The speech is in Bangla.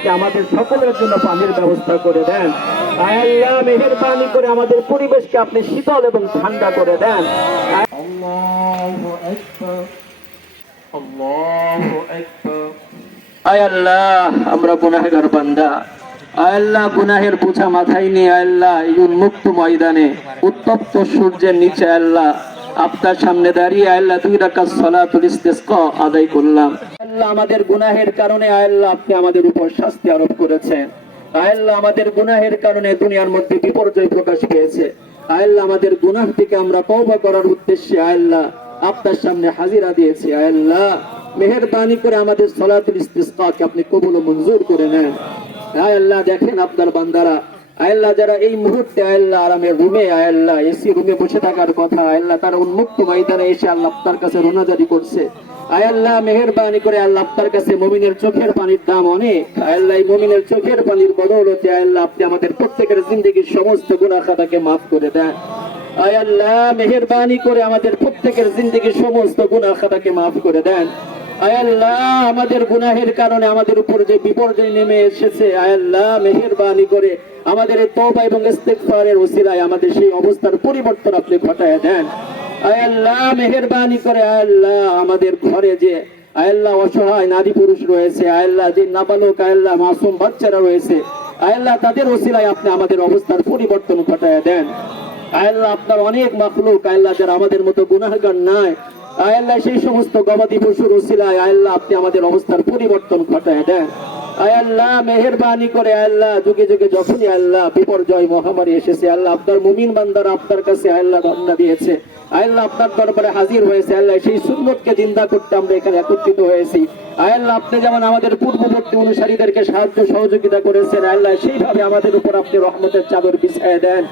আপনি আমাদের সকলের জন্য পানির ব্যবস্থা করে দেন। আয় আল্লাহ মেহেরবানি করে আমাদের পরিবেশকে আপনি শীতল এবং ঠান্ডা করে দেন। আল্লাহু আকবার, আল্লাহু আকবার। আয় আল্লাহ আমরা গুনাহগার বান্দা, আয় আল্লাহ গুনাহের বোঝা মাথায় নিয়ে আয় আল্লাহ এই উন্মুক্ত ময়দানে উত্তপ্ত সূর্যের নিচে আল্লাহ আপনার সামনে দাঁড়িয়ে আল্লাহ 2 রাকাত সালাতুল ইস্তিসকা আদায় করলাম। আল্লাহ আমাদের গুনাহের কারণে আল্লাহ আপনি আমাদের উপর শাস্তি আরোপ করেছেন। আল্লাহ আমাদের গুনাহের কারণে দুনিয়ার মধ্যে বিপর্যয় প্রকাশ পেয়েছে। আল্লাহ আমাদের গুনাহ থেকে আমরা তওবা করার উদ্দেশ্যে আল্লাহ আপনার সামনে হাজিরা দিয়েছি। আল্লাহ মেহেরবানি করে আমাদের সালাতুল ইস্তিসকাকে আপনি কবুল ও মঞ্জুর করে নেন। আল্লাহ দেখেন আপনার বান্দারা আল্লাহ যারা এই মুহূর্তে আল্লাহ আরামের রুমে আল্লাহ এসি রুমে বসে থাকার কথা আল্লাহ তারা উন্মুক্ত ময়দানে এসে আল্লাহ আপনার কাছে রোনাজারি করছে। আল্লাহ মেহেরবানি করে আল্লাহ আপনার কাছে মুমিনের চোখের পানির দাম অনেক। আল্লাহ এই মুমিনের চোখের পানির বদৌলতে আল্লাহ আপনি আমাদের প্রত্যেকের জিন্দেগীর সমস্ত গুনাহ খাতাকে মাফ করে দেন। আল্লাহ মেহেরবানি করে আমাদের প্রত্যেকের জিন্দেগীর সমস্ত গুনাহ খাতাকে মাফ করে দেন। আল্লাহ আমাদের গুনাহের কারণে আমাদের উপর যে বিপর্যয় নেমে এসেছে আল্লাহ মেহেরবানি করে আমাদের এই তওবা এবং ইস্তিগফারের ওসিলায় আমাদের সেই অবস্থার পরিবর্তন আপনি ঘটায় দেন। আল্লাহ মেহেরবানি করে আল্লাহ আমাদের ঘরে যে আল্লাহ অসহায় নারী পুরুষ রয়েছে আল্লাহ যে নাবালক আল্লাহ মাসুম বাচ্চারা রয়েছে আল্লাহ তাদের ওসিলায় আপনি আমাদের অবস্থার পরিবর্তন ঘটায় দেন। আল্লাহ আপনার অনেক মাখলুক আল্লাহ যারা আমাদের মতো গুনাহগার নাই আল্লাহ সেই সমস্ত গবাদি পশুর ওসিলায় আল্লাহ আপনি আমাদের অবস্থার পরিবর্তন ঘটায় দেন। আল্লাহ মেহেরবানি করে আল্লাহ যুগে যুগে যখনই আল্লাহ বিপর্যয় মহামারী এসেছে আল্লাহ আপনার মুমিন বান্দারা আপনার কাছে আল্লাহ ধন্যবাদ দিয়েছে আল্লাহ আপনার দরবারে হাজির হয়েছে আল্লাহ সেই সুন্নতকে জিন্দা করতে আমরা এখানে একত্রিত হয়েছি। আল্লাহ আপনি যেমন আমাদের পূর্ববর্তী অনুসারীদেরকে সাহায্য সহযোগিতা করেছেন আল্লাহ সেইভাবে আমাদের উপর আপনি রহমতের চাদর বিছায় দেন।